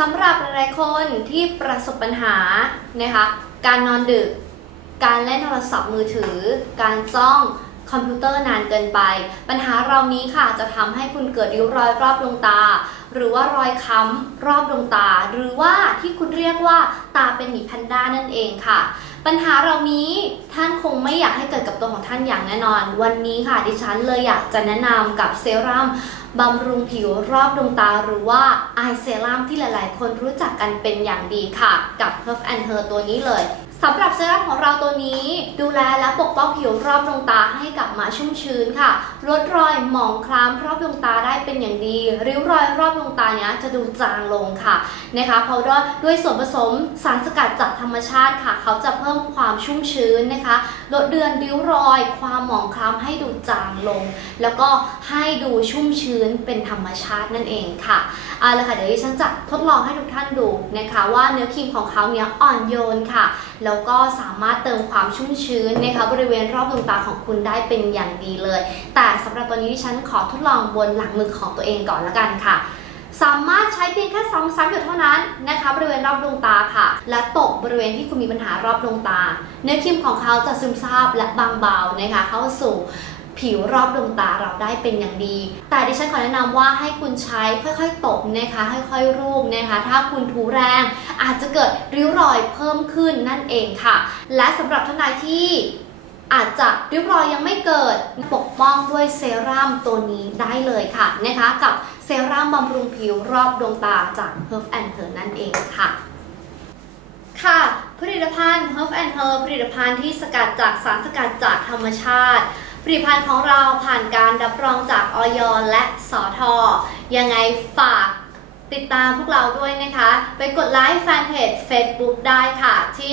สำหรับหลายๆคนที่ประสบปัญหานะคะการนอนดึก การเล่นโทรศัพท์มือถือ การจ้องคอมพิวเตอร์นานเกินไป ปัญหาเหล่านี้ค่ะจะทำให้คุณเกิดริ้วรอยรอบดวงตา หรือว่ารอยค้ำรอบดวงตา หรือว่าที่คุณเรียกว่าตาเป็นหมีแพนด้านั่นเองค่ะ ปัญหาเหล่านี้ท่านคงไม่อยากให้เกิดกับตัวของท่านอย่างแน่นอน วันนี้ค่ะดิฉันเลยอยากจะแนะนำกับเซรั่มบำรุงผิวรอบดวงตาหรือว่าไอเซรั่มที่หลาย ๆ คนรู้จักกันเป็นอย่างดีค่ะ กับ Perf and Her ตัวนี้เลยสำหรับเซรั่มของเราตัวนี้ ดูแลและปกป้องผิวรอบดวงตาให้กลับมาชุ่มชื้นค่ะลดรอยหมองคล้ำรอบดวงตาได้เป็นอย่างดี ริ้วรอยรอบดวงตาเนี้ยจะดูจางลงค่ะนะคะเพราะด้วยส่วนผสมสารสกัดจากธรรมชาติค่ะ เขาจะเพิ่มิ่มความชุ่มชื้นนะคะ ลดเดือนริ้วรอย ความหมองคล้ำให้ดูจางลง แล้วก็ให้ดูชุ่มชื้นเป็นธรรมชาตินั่นเองค่ะเอาละค่ะเดี๋ยวดิฉันจะทดลองให้ทุกท่านดูนะคะ ว่าเนื้อครีมของเขาเนี้ยอ่อนโยนค่ะแล้วก็สามารถเติมความชุ่มชื้นนะคะบริเวณรอบดวงตาของคุณได้เป็นอย่างดีเลย แต่สำหรับตัวนี้ดิฉันขอทดลองบนหลังมือของตัวเองก่อนละกันค่ะ สามารถใช้ เพียงค่สองสามหยดเท่านั้นนะคะบริเวณรอบดวงตาค่ะ และตกบริเวณที่คุณมีปัญหารอบดวงตา เนื้อครีมของเขาจะซึมซาบและบางเบานะคะเข้าสู่ผิวรอบดวงตาเราได้เป็นอย่างดี แต่ดิฉันขอแนะนำว่าให้คุณใช้ค่อยๆ ตบนะคะ ค่อยๆ รูปนะคะ ถ้าคุณถูแรง อาจจะเกิดริ้วรอยเพิ่มขึ้นนั่นเองค่ะ และสำหรับท่านใดที่อาจจะริ้วรอยยังไม่เกิดปกป้องด้วยเซรั่มตัวนี้ได้เลยค่ะนะคะ กับ ซรั่มบำรุงผิวรอบดวงตาจาก Herb and Her นั่นเองค่ะ ค่ะ ผลิตภัณฑ์ Herb and Her ผลิตภัณฑ์ที่สกัดจากสารสกัดจากธรรมชาติ ผลิตภัณฑ์ของเราผ่านการรับรองจากออยและสอทอยังไงฝากติดตามพวกเราด้วยนะคะ ไปกดไลค์แฟนเพจ Facebook ได้ค่ะที่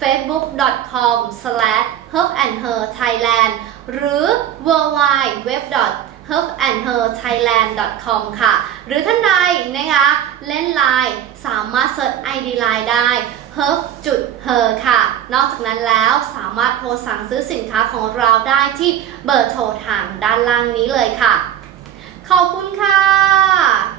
facebook.com/herbandherthailand หรือ w w w herbandherthailand.com ค่ะ หรือท่านใดนะคะเล่นไลน์สามารถเซิร์ช ID ไลน์ได้ herb จุด her ค่ะ นอกจากนั้นแล้วสามารถโทรสั่งซื้อสินค้าของเราได้ที่เบอร์โทรทางด้านล่างนี้เลยค่ะ ขอบคุณค่ะ